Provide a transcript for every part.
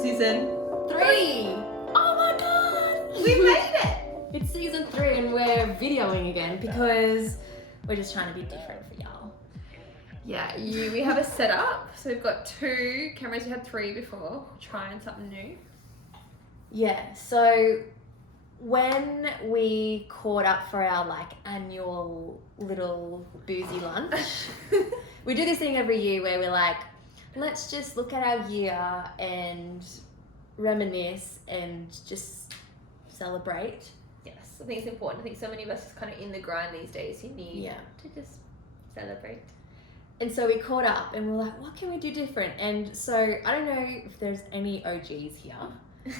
season 3. Oh my god! We made it! It's season 3 and we're videoing again because we're just trying to be different for y'all. Yeah, we have a setup. So we've got 2 cameras. We had 3 before. Trying something new. Yeah, so when we caught up for our annual little boozy lunch, we do this thing every year where we're like, let's just look at our year and reminisce and just celebrate. Yes, I think it's important. I think so many of us is kind of in the grind these days. You need to just celebrate. And so we caught up and we're like, what can we do different? And so I don't know if there's any OGs here,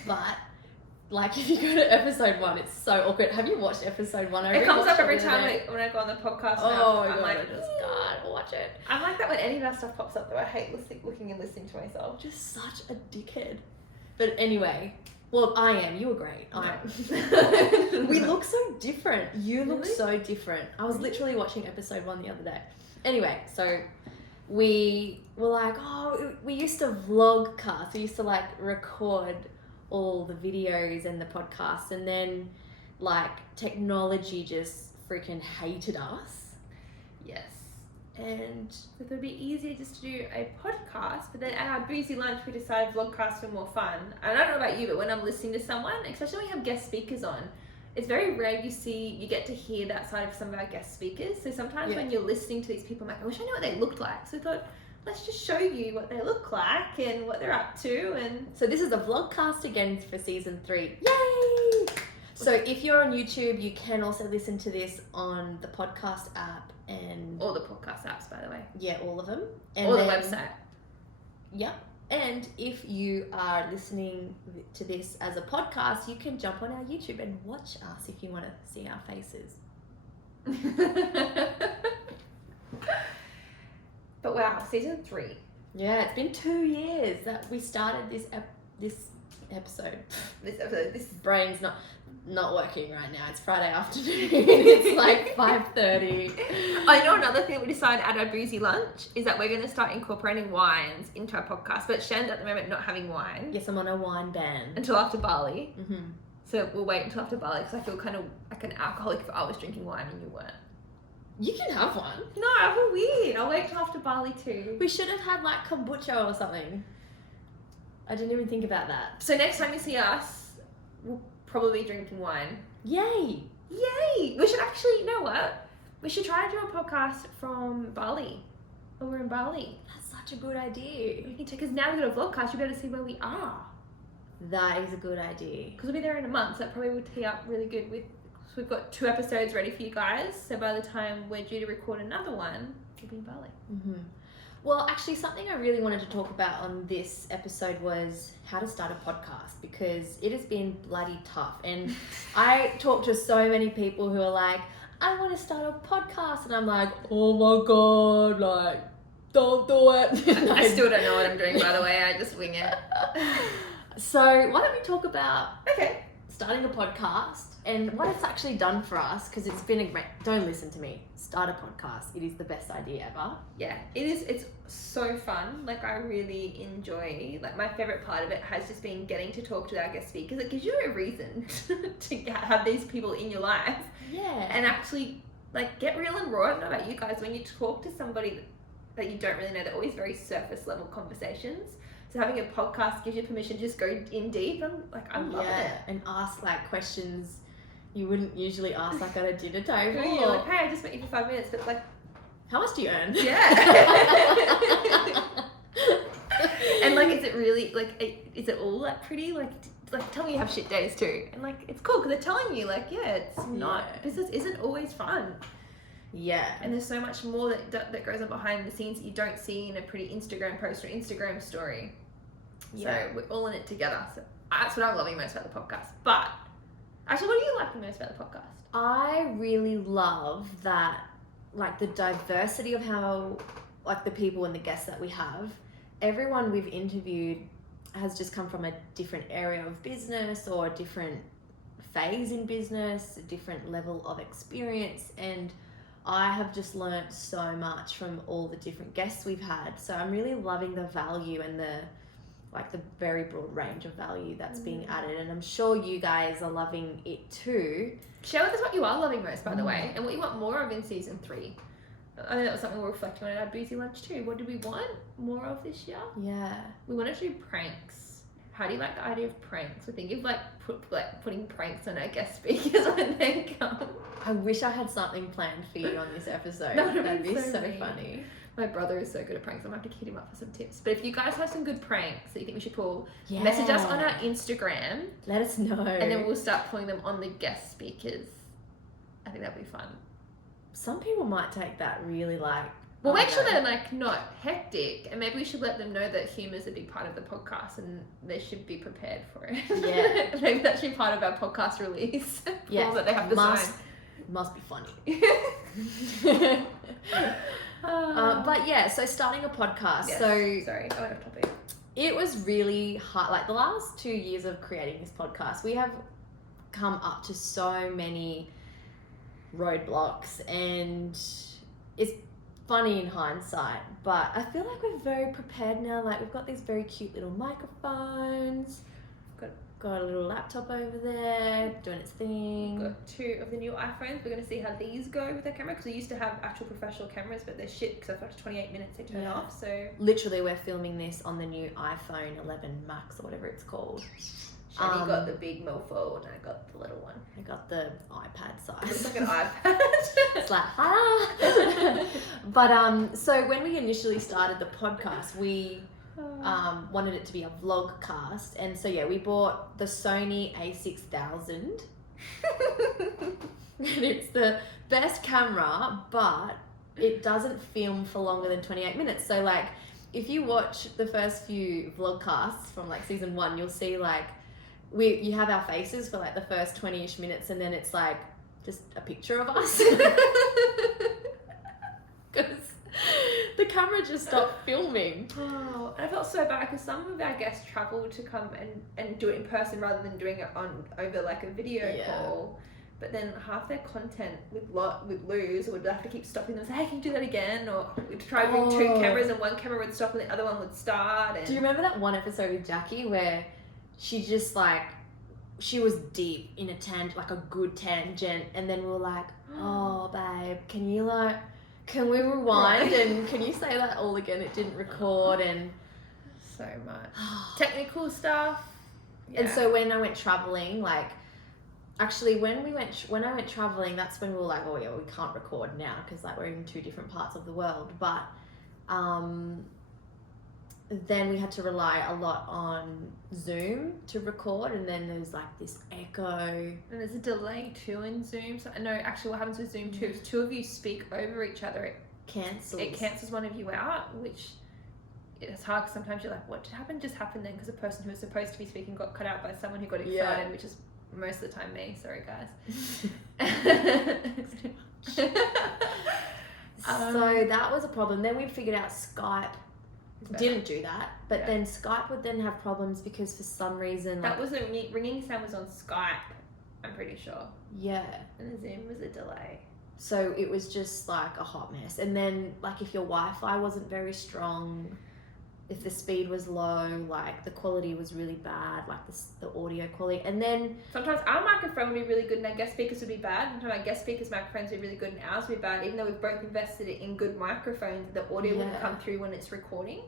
but if you go to episode 1, it's so awkward. Have you watched episode 1? It comes up every time when I go on the podcast. Oh my god, like, I just can't watch it. I'm like that when any of our stuff pops up though. I hate looking and listening to myself. Just such a dickhead. But anyway, well, I am. You were great. We look so different. You look so different. I was literally watching episode 1 the other day. Anyway, so we were like, we used to vlogcast. We used to record all the videos and the podcasts, and then technology just freaking hated us. Yes. And it would be easier just to do a podcast, but then at our boozy lunch we decided vlogcasts were more fun. And I don't know about you, but when I'm listening to someone, especially when we have guest speakers on, it's very rare you get to hear that side of some of our guest speakers. So sometimes when you're listening to these people, I'm like, I wish I knew what they looked like. So I thought, let's just show you what they look like and what they're up to. And so this is a vlogcast again for season 3. Yay! So if you're on YouTube, you can also listen to this on the podcast app and all the podcast apps, by the way. Yeah, all of them. And or the website. Yeah. And if you are listening to this as a podcast, you can jump on our YouTube and watch us if you want to see our faces. But wow, season 3. Yeah, it's been 2 years that we started this episode. This brain's not working right now. It's Friday afternoon. It's 5:30. I know another thing that we decided at our boozy lunch is that we're going to start incorporating wines into our podcast. But Shan's at the moment not having wine. Yes, I'm on a wine ban. Until after Bali. Mm-hmm. So we'll wait until after Bali because I feel kind of like an alcoholic if I was drinking wine and you weren't. You can have one. No, I feel weird. I'll wait till after Bali too. We should have had kombucha or something. I didn't even think about that. So next time you see us, we'll probably be drinking wine. Yay! Yay! We should actually, you know what? We should try to do a podcast from Bali. When we're in Bali. That's such a good idea. We can take, because now we've got a vlogcast, you'll be able to see where we are. That is a good idea. Because we'll be there in a month, so that probably would tee up really good with. So we've got 2 episodes ready for you guys. So by the time we're due to record another one, we'll be in Bali. Mm-hmm. Well, actually, something I really wanted to talk about on this episode was how to start a podcast, because it has been bloody tough. And I talk to so many people who are like, I want to start a podcast. And I'm like, oh my God, don't do it. I still don't know what I'm doing, by the way. I just wing it. So why don't we talk about starting a podcast and what it's actually done for us, because it's been a great... Don't listen to me. Start a podcast. It is the best idea ever. Yeah, it is. It's so fun. I really enjoy... my favourite part of it has just been getting to talk to our guest speakers. It gives you a reason to have these people in your life. Yeah. And actually, get real and raw. I don't know about you guys. When you talk to somebody that you don't really know, they're always very surface level conversations. So having a podcast gives you permission to just go in deep. I'm loving it. And ask questions you wouldn't usually ask at a dinner table. You're like, hey, I just met you for 5 minutes, but how much do you earn? Yeah. And is it really is it all pretty? Tell me you have shit days too. And it's cool because they're telling you it's not, business isn't always fun. Yeah. And there's so much more that goes on behind the scenes that you don't see in a pretty Instagram post or Instagram story. Yeah. So we're all in it together. So that's what I'm loving most about the podcast. But actually, what do you like the most about the podcast? I really love that, the diversity of how, the people and the guests that we have. Everyone we've interviewed has just come from a different area of business or a different phase in business, a different level of experience, and I have just learnt so much from all the different guests we've had. So I'm really loving the value and the like the very broad range of value that's being added, and I'm sure you guys are loving it too. Share with us what you are loving most, by the way, and what you want more of in season 3. I think that was something we're reflecting on at our boozy lunch too. What do we want more of this year? Yeah. We want to do pranks. How do you like the idea of pranks? We think of putting pranks on our guest speakers when they come. I wish I had something planned for you on this episode. That'd be so mean. funny. My brother is so good at pranks. I'm going to have to hit him up for some tips. But if you guys have some good pranks that you think we should pull, message us on our Instagram. Let us know. And then we'll start pulling them on the guest speakers. I think that'd be fun. Some people might take that really like... Well, make sure they're like not hectic, and maybe we should let them know that humour is a big part of the podcast and they should be prepared for it. Yeah. Maybe that should be part of our podcast release. Yeah. That they have to sign. Must be funny. But yeah, so starting a podcast. Yes. So sorry, I went off topic. It was really hard. Like the last 2 years of creating this podcast, we have come up to so many roadblocks, and it's funny in hindsight, but I feel like we're very prepared now. Like we've got these very cute little microphones, got a little laptop over there doing its thing. We've got 2 of the new iPhones. We're going to see how these go with their camera, because we used to have actual professional cameras, but they're shit because after 28 minutes they turn off. So literally we're filming this on the new iPhone 11 Max or whatever it's called. Shani got the big mofo and I got the little one. I got the iPad size. It's like an iPad. It's like, But so when we initially started the podcast, we wanted it to be a vlogcast, and so we bought the Sony a6000. And it's the best camera, but it doesn't film for longer than 28 minutes. So like, if you watch the first few vlogcasts from like season 1, you'll see like you have our faces for like the first 20-ish minutes, and then it's like just a picture of us. Because the camera just stopped filming. Oh, and I felt so bad because some of our guests travelled to come and do it in person rather than doing it over like a video call. But then half their content with Lozz would have to keep stopping them and say, hey, can you do that again? Or we'd try to bring 2 cameras and one camera would stop and the other one would start. And... Do you remember that one episode with Jackie where she just like, she was deep in a like a good tangent, and then we were like, oh babe, can we rewind and can you say that all again? It didn't record. And so much technical stuff. And so when I went traveling, like actually when I went traveling, that's when we were like, oh yeah, we can't record now because like we're in 2 different parts of the world. But then we had to rely a lot on Zoom to record, and then there's like this echo. And there's a delay too in Zoom. So I know actually what happens with Zoom too is 2 of you speak over each other. It cancels one of you out, which it's hard because sometimes you're like, what happened? Just happened then, because the person who was supposed to be speaking got cut out by someone who got excited, which is most of the time me. Sorry guys. So that was a problem. Then we figured out Skype didn't do that, but then Skype would then have problems because for some reason that was a ringing sound was on Skype, I'm pretty sure. Yeah. And the Zoom was a delay. So it was just like a hot mess. And then like if your Wi-Fi wasn't very strong, if the speed was low, like the quality was really bad, like the audio quality. And then sometimes our microphone would be really good and our guest speakers would be bad. Sometimes our guest speakers' microphones would be really good and ours would be bad. Even though we've both invested in good microphones, the audio wouldn't come through when it's recording.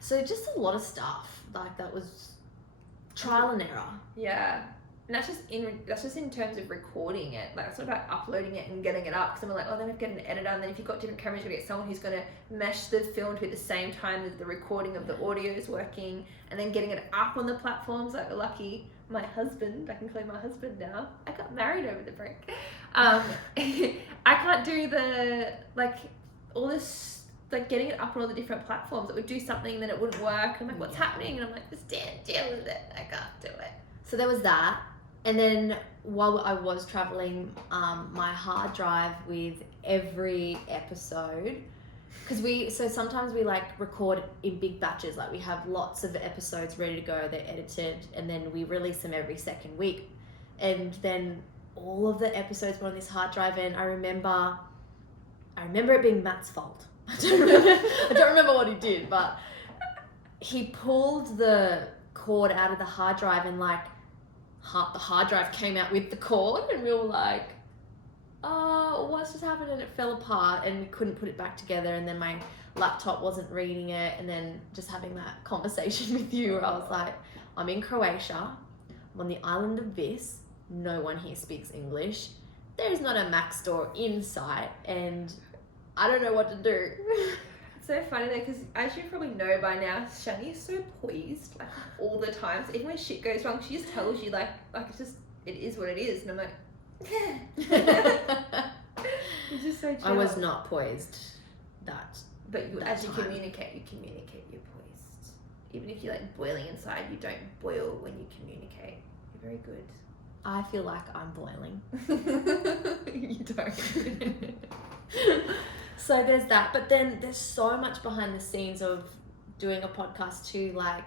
So just a lot of stuff like that was trial and error. Yeah. And that's just in terms of recording it. Like it's not about uploading it and getting it up. Because I'm like, oh, then I've got an editor, and then if you've got different cameras, you've got to get someone who's going to mesh the film to at the same time that the recording of the audio is working, and then getting it up on the platforms. Like lucky my husband, I can call him my husband now. I got married over the break. I can't do all this. Like getting it up on all the different platforms, it would do something, then it wouldn't work. I'm like, what's happening? And I'm like, just deal with it. I can't do it. So there was that. And then while I was traveling, my hard drive with every episode, because sometimes we like record in big batches, like we have lots of episodes ready to go, they're edited, and then we release them every second week. And then all of the episodes were on this hard drive, and I remember it being Matt's fault. I don't remember what he did, but he pulled the cord out of the hard drive and like the hard drive came out with the cord, and we were like, oh, what's just happened? And it fell apart and we couldn't put it back together, and then my laptop wasn't reading it, and then just having that conversation with you where I was like, I'm in Croatia, I'm on the island of Vis, no one here speaks English, there's not a Mac store in sight, and I don't know what to do. It's so funny though, because as you probably know by now, Chani is so poised like all the time. So even when shit goes wrong, she just tells you like it's just, it is what it is, and I'm like, yeah. It's just so chill. I was not poised that. But you, that as you time. communicate, you're poised. Even if you're like boiling inside, you don't boil when you communicate. You're very good. I feel like I'm boiling. You don't. So there's that, but then there's so much behind the scenes of doing a podcast too. Like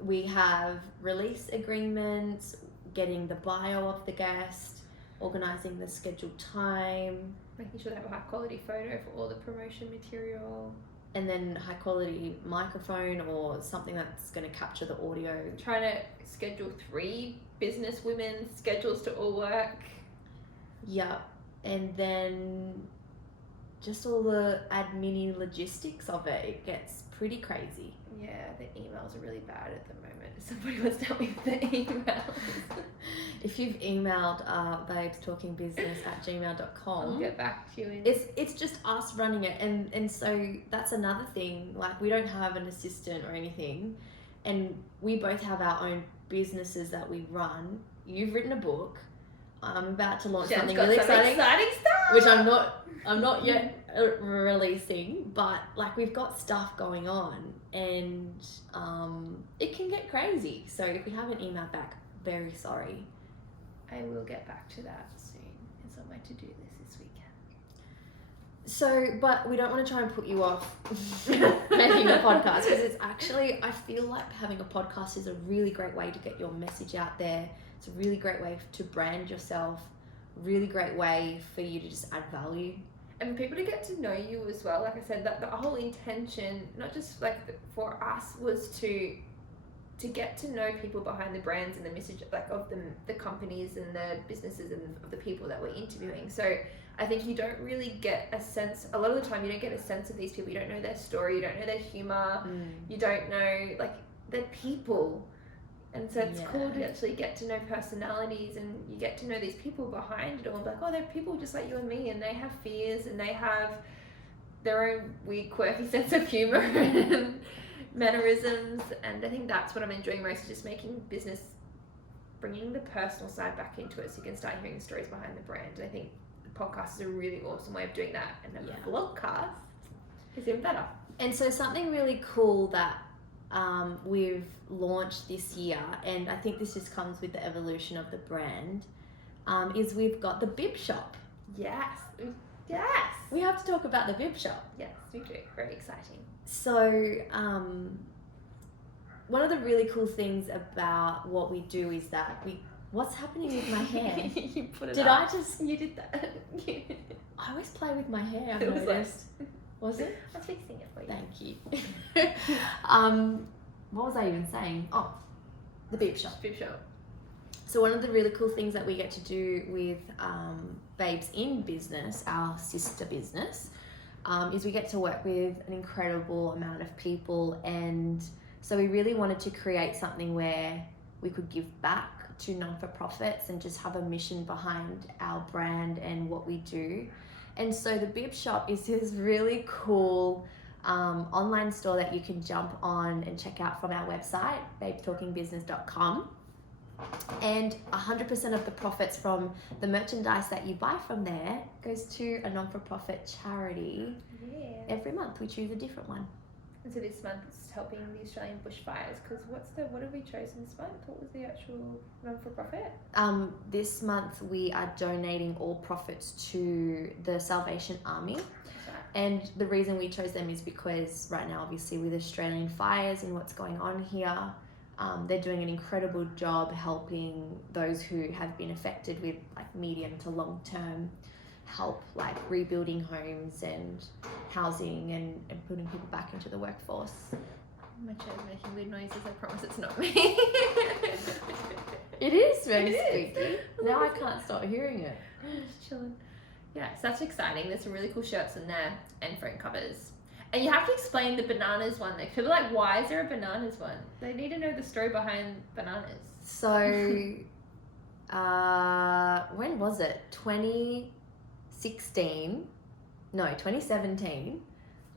we have release agreements, getting the bio of the guest, organizing the scheduled time, Making sure they have a high quality photo for all the promotion material. and then high quality microphone or something that's going to capture the audio. Trying to schedule 3 business women's schedules to all work. Yeah, and then just all the admin logistics of it. It gets pretty crazy. Yeah, the emails are really bad at the moment. Somebody wants to help me with the emails. If you've emailed babestalkingbusiness@gmail.com, I'll get back to you. it's just us running it, and so that's another thing. Like we don't have an assistant or anything, and we both have our own businesses that we run. You've written a book. I'm about to launch something really exciting, stuff, which I'm not yet releasing, but like we've got stuff going on, and it can get crazy. So if we haven't emailed back, very sorry. I will get back to that soon. It's on my to-do list this weekend. So, but we don't want to try and put you off making a podcast, because it's actually, I feel like having a podcast is a really great way to get your message out there. It's a really great way to brand yourself, really great way for you to just add value. And people to get to know you as well. Like I said, that the whole intention, not just like for us, was to get to know people behind the brands and the message like of the companies and the businesses and of the people that we're interviewing. So I think you don't really get a sense, a lot of the time you don't get a sense of these people. You don't know their story, you don't know their humor, you don't know, like, they're people. And so it's cool to actually get to know personalities, and you get to know these people behind it all. Like, oh, they're people just like you and me, and they have fears, and they have their own weird, quirky sense of humor and mannerisms. And I think that's what I'm enjoying most, is just making business, bringing the personal side back into it, so you can start hearing the stories behind the brand. And I think the podcast is a really awesome way of doing that. And a vlogcast is even better. And so something really cool that we've launched this year, and I think this just comes with the evolution of the brand, is we've got the bib shop. Yes. We have to talk about the bib shop. Yes, we do. Very exciting. So one of the really cool things about what we do is that what's happening with my hair? You put it Did up. You did that. I always play with my hair, I've It was noticed. Was it? I was fixing it for you. Thank you. What was I even saying? Oh, the bib shop. Bib shop. So one of the really cool things that we get to do with Babes in Business, our sister business, is we get to work with an incredible amount of people. And so we really wanted to create something where we could give back to non-for-profits and just have a mission behind our brand and what we do. And so the bib shop is this really cool online store that you can jump on and check out from our website, babestalkingbusiness.com. And 100% of the profits from the merchandise that you buy from there goes to a non-for-profit charity. Yeah. Every month we choose a different one. And so this month it's helping the Australian bushfires, because what have we chosen this month? What was the actual non-for-profit? This month we are donating all profits to the Salvation Army. And the reason we chose them is because right now, obviously, with Australian fires and what's going on here, they're doing an incredible job helping those who have been affected with like medium to long term help, like rebuilding homes and housing and putting people back into the workforce. My chair's making weird noises. I promise it's not me. It is very It squeaky. is. Now I can't stop hearing it. Just chilling. Yeah, so that's exciting. There's some really cool shirts in there and phone covers. And you have to explain the bananas one. Like, people are like, why is there a bananas one? They need to know the story behind bananas. So, when was it? 2017,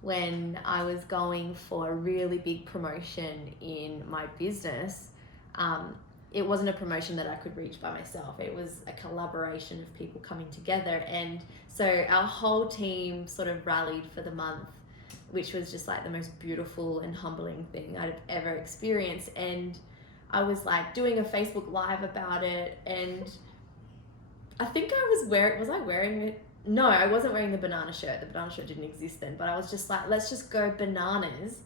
when I was going for a really big promotion in my business. It wasn't a promotion that I could reach by myself. It was a collaboration of people coming together. And so our whole team sort of rallied for the month, which was just like the most beautiful and humbling thing I'd ever experienced. And I was like doing a Facebook Live about it. And I think I was wearing it? No, I wasn't wearing the banana shirt. The banana shirt didn't exist then. But I was just like, let's just go bananas.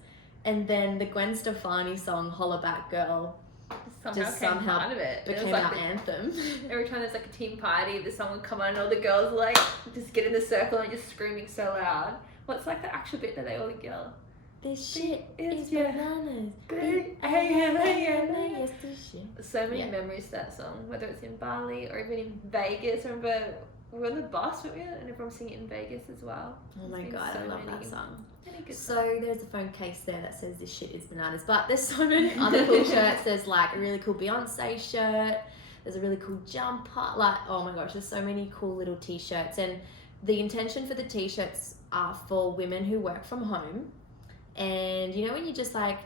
And then the Gwen Stefani song, Holla Back Girl, somehow part of it. became It was like our anthem. every time there's like a team party, the song would come on and all the girls like just get in the circle and just screaming so loud. What's like the actual bit that they all yell? This shit It's is your bananas. Hey, Yes, this shit. So many Yeah. memories to that song, whether it's in Bali or even in Vegas. I remember we were on the bus, weren't we? And everyone was singing it in Vegas as well. Oh my There's been god, so I love many that song. good So there's a phone case there that says this shit is bananas, but there's so many other cool shirts. There's like a really cool Beyonce shirt. There's a really cool jumper. Like, oh my gosh, there's so many cool little t-shirts. And the intention for the t-shirts are for women who work from home. And you know when you just like,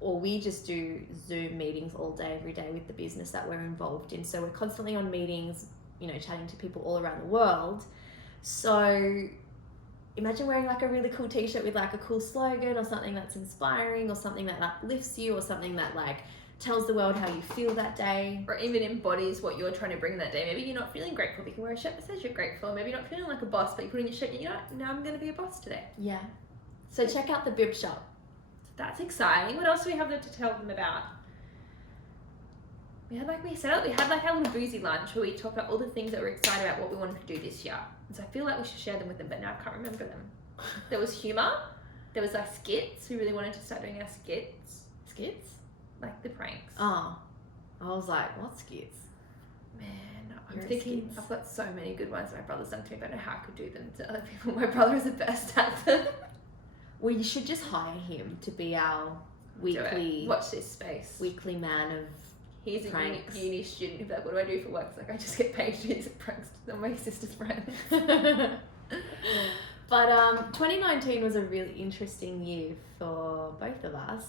or we just do Zoom meetings all day, every day with the business that we're involved in. So we're constantly on meetings, you know, chatting to people all around the world. So imagine wearing like a really cool t-shirt with like a cool slogan or something that's inspiring or something that uplifts you or something that like tells the world how you feel that day. Or even embodies what you're trying to bring that day. Maybe you're not feeling grateful, but you can wear a shirt that says you're grateful. Maybe you're not feeling like a boss, but you put in your shirt and you're like, now I'm going to be a boss today. Yeah. So check out the bib shop. That's exciting. What else do we have there to tell them about? We had like our little boozy lunch where we talked about all the things that we're excited about, what we wanted to do this year. And so I feel like we should share them with them, but now I can't remember them. There was humour. There was like skits. We really wanted to start doing our skits. Skits? Like the pranks. Oh. I was like, what skits? Man, I'm Your thinking skits. I've got so many good ones my brother's done to me, but I don't know how I could do them to other people. My brother is the best at them. Well, you should just hire him to be our Do it. Watch this space. weekly man of He's a pranks. uni student. He's like, what do I do for work? It's like, I just get paid to do these pranks to my sister's friends. But 2019 was a really interesting year for both of us.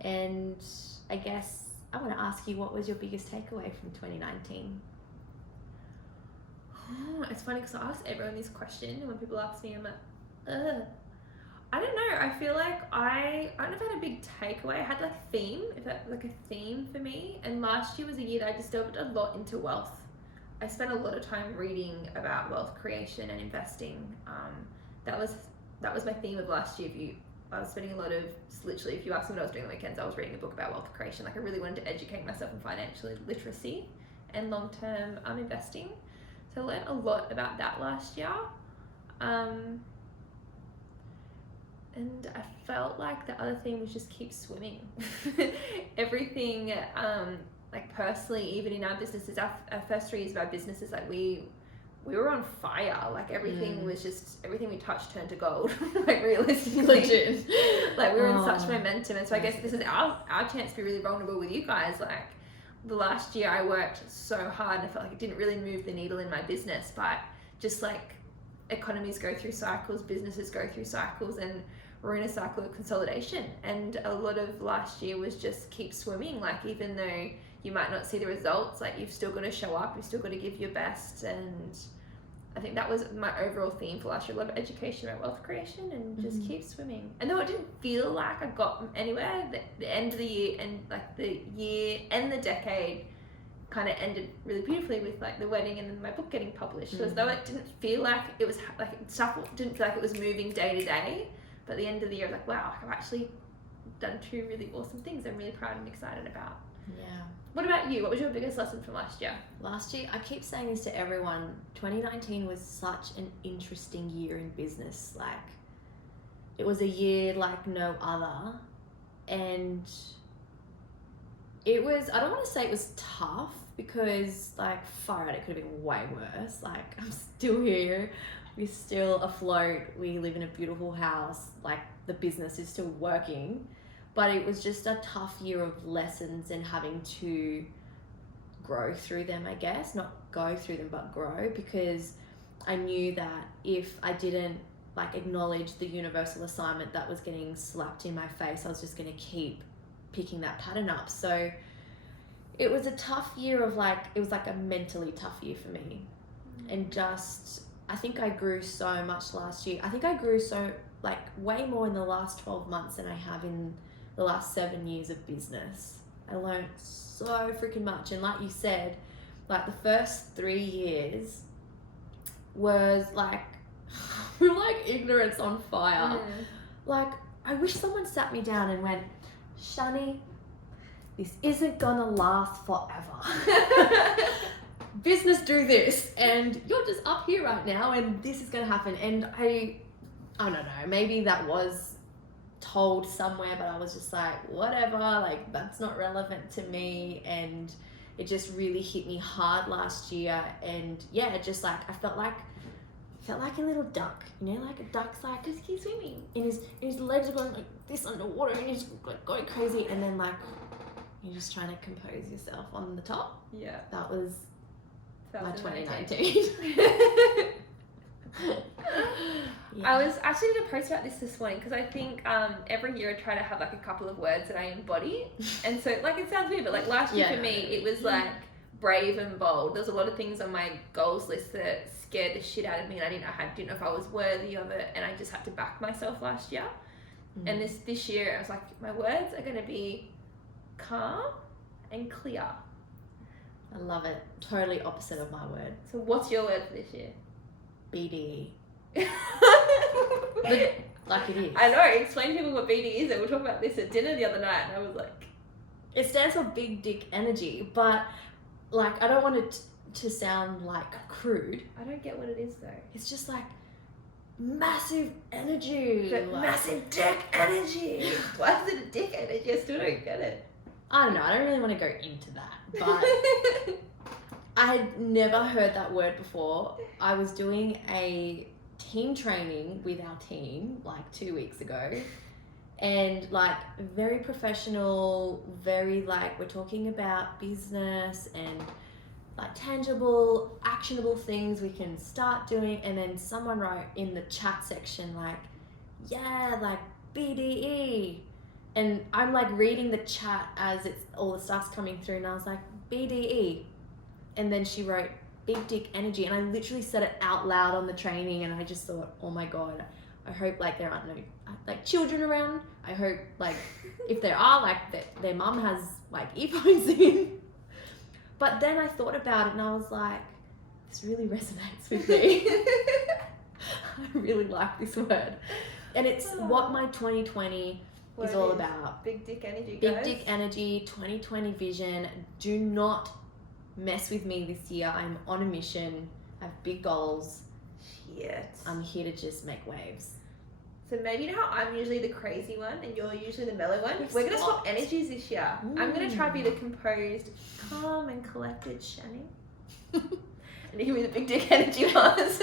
And I guess I want to ask you, what was your biggest takeaway from 2019? Oh, it's funny because I ask everyone this question, and when people ask me, I'm like, ugh. I don't know. I feel like I don't know if I had a big takeaway. I had like a theme, a theme for me. And last year was a year that I just delved a lot into wealth. I spent a lot of time reading about wealth creation and investing. That was my theme of last year. I was spending a lot of, literally, if you ask me what I was doing on the weekends, I was reading a book about wealth creation. Like I really wanted to educate myself in financial literacy and long-term investing. So I learned a lot about that last year. And I felt like the other thing was just keep swimming. Everything, like personally, even in our businesses, our first 3 years of our businesses, like we were on fire. Like everything was just, everything we touched turned to gold. Like realistically. Legit. Like we were in such momentum. And so I guess this is our chance to be really vulnerable with you guys. Like the last year I worked so hard and I felt like it didn't really move the needle in my business, but just like economies go through cycles, businesses go through cycles, and we're in a cycle of consolidation. And a lot of last year was just keep swimming. Like even though you might not see the results, like you've still got to show up, you've still got to give your best. And I think that was my overall theme for last year, a lot of education about wealth creation and just keep swimming. And though it didn't feel like I got anywhere, the end of the year and like the year and the decade kind of ended really beautifully with like the wedding and then my book getting published. So as though it didn't feel like it was like stuff didn't feel like it was moving day to day, but at the end of the year I was like, wow, I've actually done 2 really awesome things I'm really proud and excited about. Yeah. What about you? What was your biggest lesson from last year? Last year, I keep saying this to everyone, 2019 was such an interesting year in business. Like, it was a year like no other. And it was, I don't want to say it was tough, because like far out, it could have been way worse. Like, I'm still here, we're still afloat, we live in a beautiful house, like the business is still working. But it was just a tough year of lessons and having to grow through them, I guess. Not go through them, but grow, because I knew that if I didn't like acknowledge the universal assignment that was getting slapped in my face, I was just going to keep picking that pattern up. So it was a tough year of like, it was like a mentally tough year for me. And just, I think I grew so much last year. I think I grew so like way more in the last 12 months than I have in the last 7 years of business. I learned so freaking much. And like you said, like the first 3 years was like, we were like ignorance on fire. Like, I wish someone sat me down and went, Chani, this isn't gonna last forever. Business do this, and you're just up here right now, and this is gonna happen. And I don't know, maybe that was told somewhere, but I was just like, whatever, like that's not relevant to me. And it just really hit me hard last year. And yeah, it just like, I felt like a little duck, you know, like a duck's like just keep swimming, and his legs are going like this underwater, and he's like going crazy, and then like you're just trying to compose yourself on the top. Yeah, that was my 2019. 2019. Yeah. I was actually going to post about this morning, because I think every year I try to have like a couple of words that I embody. And so like, it sounds weird, but like last year for me, it was like brave and bold. There's a lot of things on my goals list that scared the shit out of me, and I didn't know if I was worthy of it, and I just had to back myself last year. And this year I was like, my words are going to be calm and clear. I love it. Totally opposite of my word. So what's your word for this year? BDE. Like it is. I know, explain to people what BDE is. And we were talking about this at dinner the other night, and I was like, it stands for big dick energy, but like, I don't want it to sound like crude. I don't get what it is though. It's just like massive energy. Like, massive dick energy. Why is it a dick energy? I still don't get it. I don't know. I don't really want to go into that, but I had never heard that word before. I was doing a team training with our team like 2 weeks ago, and like very professional, very like, we're talking about business and like tangible, actionable things we can start doing. And then someone wrote in the chat section like, yeah, like BDE. And I'm like reading the chat as it's all the stuff's coming through, and I was like, BDE. And then she wrote big dick energy, and I literally said it out loud on the training, and I just thought, oh my God, I hope like there aren't no like children around. I hope like if there are, like their mum has like earphones in. But then I thought about it, and I was like, this really resonates with me. I really like this word. And it's what my 2020 is all about. Big dick energy, Big guys. dick energy, 2020 vision. Do not mess with me this year. I'm on a mission. I have big goals. Shit. I'm here to just make waves. So maybe you know how I'm usually the crazy one and you're usually the mellow one? We're going to swap energies this year. I'm going to try to be the composed, calm and collected Chani. And you can be the big dick energy ones.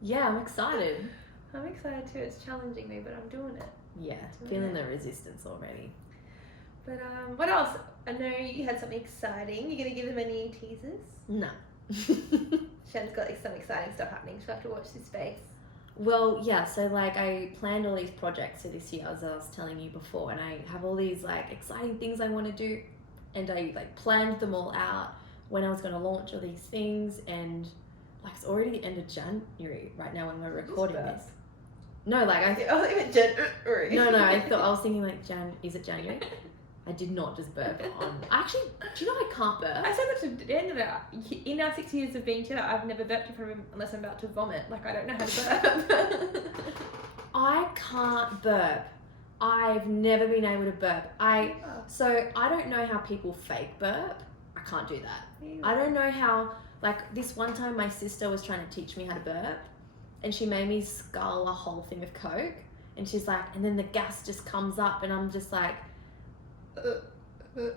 Yeah, I'm excited. I'm excited too. It's challenging me, but I'm doing it. Yeah, feeling the resistance already. But what else? I know you had something exciting. You going to give them any teasers? No. Shen's got like, some exciting stuff happening. She'll have to watch this space. Well, yeah, so like I planned all these projects for this year, as I was telling you before, and I have all these like exciting things I want to do, and I like planned them all out when I was going to launch all these things, and like it's already the end of January right now when we're recording this. No, like January. No, I was thinking like is it January? I did not just burp on. Actually, do you know I can't burp? I said that to Daniel. In our 6 years of being together, I've never burped in front of him unless I'm about to vomit. Like, I don't know how to burp. I can't burp. I've never been able to burp. So I don't know how people fake burp. I can't do that. I don't know how, like this one time my sister was trying to teach me how to burp, and she made me scull a whole thing of Coke, And she's like, and then the gas just comes up and I'm just like, and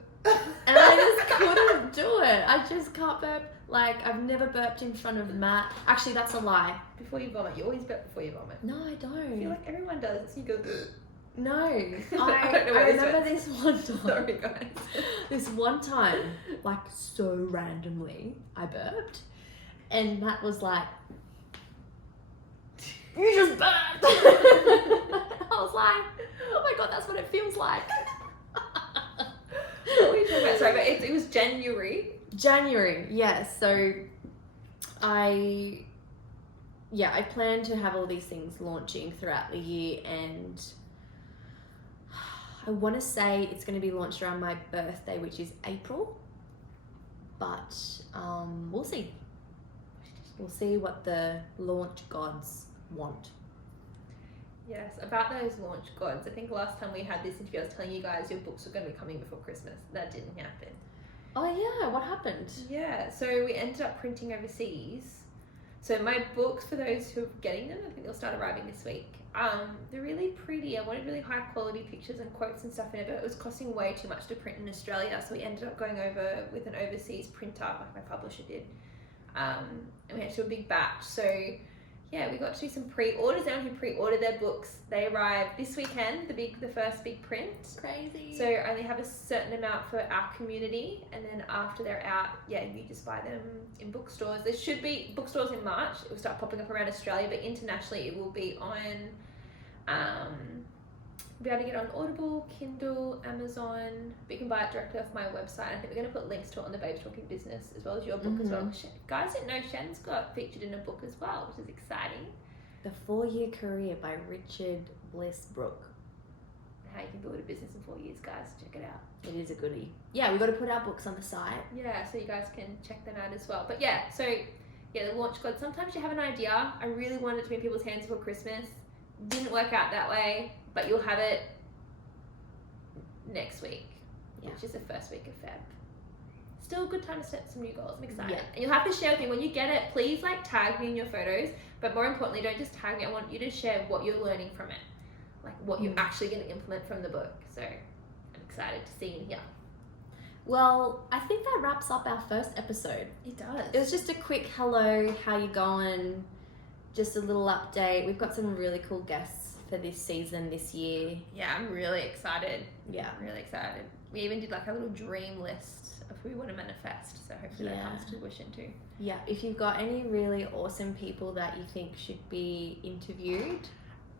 I just couldn't do it. I just can't burp. Like, I've never burped in front of Matt. Actually, that's a lie. Before you vomit. You always burp before you vomit. No, I don't. I feel like everyone does. So you go, no. I I remember this one time. Sorry, guys. This one time, like, so randomly, I burped. And Matt was like, you just burped. I was like, oh my God, that's what it feels like. What were you talking about? Sorry, but it was January. January, yes. So I plan to have all these things launching throughout the year, and I want to say it's going to be launched around my birthday, which is April, but we'll see. We'll see what the launch gods want. Yes, about those launch gods. I think last time we had this interview, I was telling you guys your books were going to be coming before Christmas. That didn't happen. Oh yeah, what happened? Yeah, so we ended up printing overseas. So my books, for those who are getting them, I think they'll start arriving this week. They're really pretty. I wanted really high quality pictures and quotes and stuff in it, but it was costing way too much to print in Australia. So we ended up going over with an overseas printer, like my publisher did. And we had to do a big batch. So yeah, we got to do some pre-orders. Anyone who pre-ordered their books, they arrived this weekend, the first big print. Crazy. So I only have a certain amount for our community, and then after they're out, yeah, you just buy them in bookstores. There should be bookstores in March. It will start popping up around Australia, but internationally it will be on, be able to get it on Audible, Kindle, Amazon, but you can buy it directly off my website. I think we're going to put links to it on the Babes Talking Business as well as your book as well. Guys didn't know Shen's got featured in a book as well, which is exciting. The 4-Year Career by Richard Blissbrook. How you can build a business in 4 years, guys. Check it out. It is a goodie. Yeah, we've got to put our books on the site. Yeah, so you guys can check them out as well. But yeah, so yeah, the launch god. Sometimes you have an idea. I really wanted it to be in people's hands before Christmas. Didn't work out that way, but you'll have it next week, which is the first week of Feb. Still a good time to set some new goals. I'm excited. Yeah. And you'll have to share with me when you get it. Please tag me in your photos, but more importantly, don't just tag me. I want you to share what you're learning from it, like what you're actually going to implement from the book. So I'm excited to see and hear. Well, I think that wraps up our first episode. It does. It was just a quick hello, how you going? Just a little update. We've got some really cool guests for this season, this year. Yeah, I'm really excited. Yeah. I'm really excited. We even did a little dream list of who we want to manifest. So hopefully that comes to fruition too. Yeah. If you've got any really awesome people that you think should be interviewed.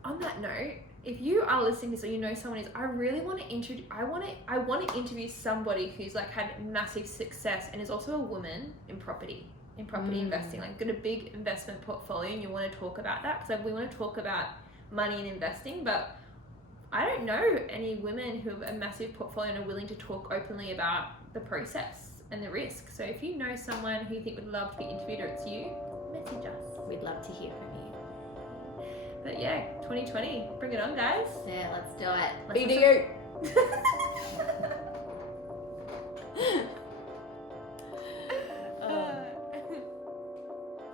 On that note, if you are listening to this or you know someone I really want to introduce, I want to interview somebody who's had massive success and is also a woman in property investing, got a big investment portfolio, and you want to talk about that, because we want to talk about money and investing, but I don't know any women who have a massive portfolio and are willing to talk openly about the process and the risk. So if you know someone who you think would love to be interviewed, or it's you, message us. We'd love to hear from you. But yeah, 2020, bring it on, guys. Yeah, let's do it. BDU.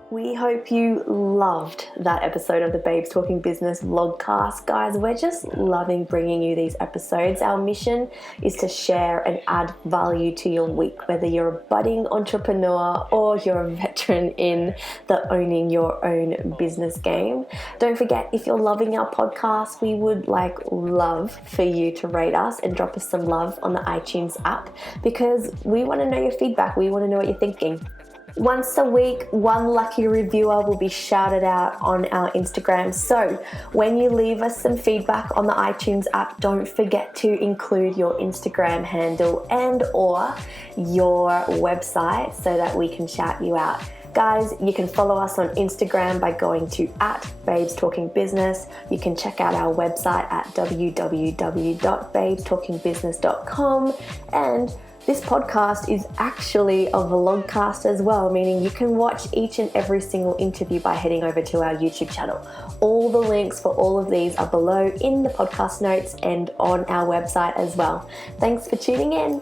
We hope you loved that episode of the Babes Talking Business vlogcast. Guys, we're just loving bringing you these episodes. Our mission is to share and add value to your week, whether you're a budding entrepreneur or you're a veteran in the owning your own business game. Don't forget, if you're loving our podcast, we would love for you to rate us and drop us some love on the iTunes app, because we want to know your feedback. We want to know what you're thinking. Once a week, one lucky reviewer will be shouted out on our Instagram. So when you leave us some feedback on the iTunes app, don't forget to include your Instagram handle and or your website so that we can shout you out. Guys, you can follow us on Instagram by going to @BabesTalkingBusiness. You can check out our website at www.babestalkingbusiness.com, and this podcast is actually a vlogcast as well, meaning you can watch each and every single interview by heading over to our YouTube channel. All the links for all of these are below in the podcast notes and on our website as well. Thanks for tuning in.